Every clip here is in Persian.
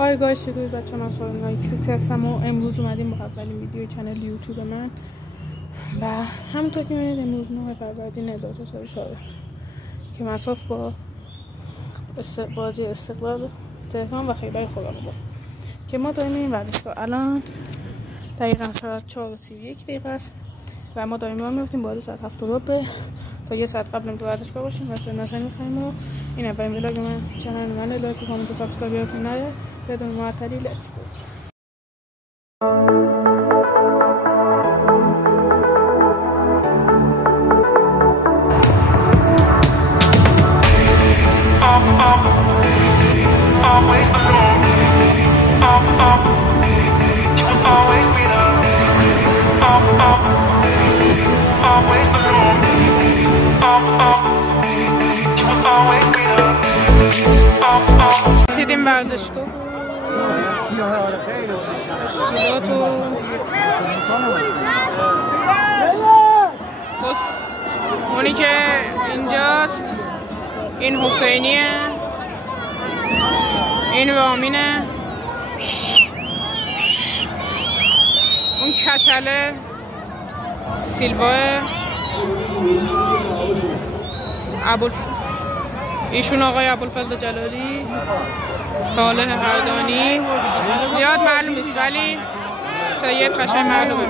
های گایز، چطوری بچه؟ من سارا نایکسیت هستم و امروز اومدیم با اولین ویدیو کانال یوتیوب من و همونطور که می‌بینید امروز 9 فروردین 1404 که مصاف با بازی استقلال تهران و خیبر خرم‌آباد که ما داریم این ورزشگاه. الان دقیقاً ساعت 4:31 است و ما داریم راه می‌افتیم بالا ساعت 7:15 تا یه ساعت قبل اینکه ورزشگاه باشیم و نشون می‌خوایم. و این اولین ویلاگ من چنل من لایک و کامنت و سابسکرایب یادتون نره. بدون معطلی لیتس گو. Always alone. You will always be there. Always alone. You will always be there. رسیدیم ورزشگاه. اونی که اینجاست این حسینیه، این رامینه، اون کچله سیلواه، ایشون آقای ابوالفضل جلالی، صالح هردانی. زیاد معلوم نیست ولی سید قشنگ معلومه.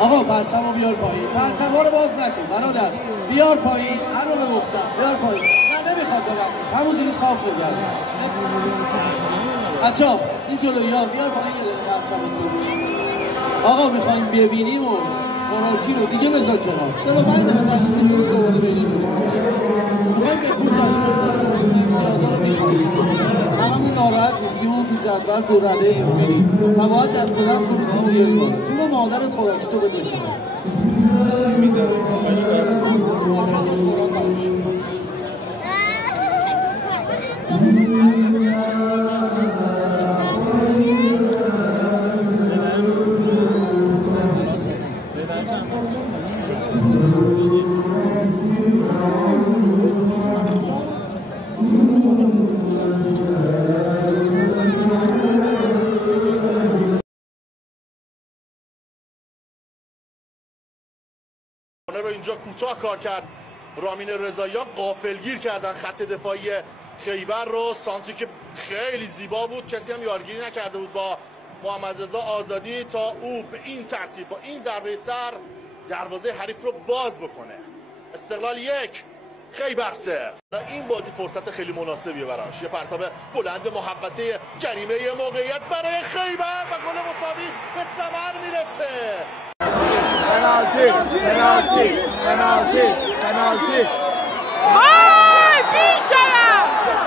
آقا پرچمو بیار پایین، پرچما رو باز نکن برادر، بیار پایین. هر رو گفتم بیار پایین. نه نمیخواد ببخش، همونجوری صاف بگرد. بچه‌ها این جلوی‌ها بیار پایین پرچمو. آقا میخوایم ببینیم و خوراکی رو دیگه بذار کنار. چرا من نمی‌دونم رو دوباره ببینیم. باید به پول همون ناراحت تیمون تو جدول تو رده این میریم و باید دست به دست کنیم تیمون بیاریم بالا. چون مادرت خوراکی تو بده شده آجاتش خوراکش رو اینجا کوتاه کار کرد رامین رضاییان. غافلگیر کردن خط دفاعی خیبر رو. سانتری که خیلی زیبا بود، کسی هم یارگیری نکرده بود با محمد رضا آزادی تا او به این ترتیب با این ضربه سر دروازه حریف رو باز بکنه. استقلال 1 خیبر 0. این بازی فرصت خیلی مناسبیه براش. یه پرتاب بلند محوطه جریمه، یه موقعیت برای خیبر و گل مساوی به ثمر میرسه. penalty. های بیشرف.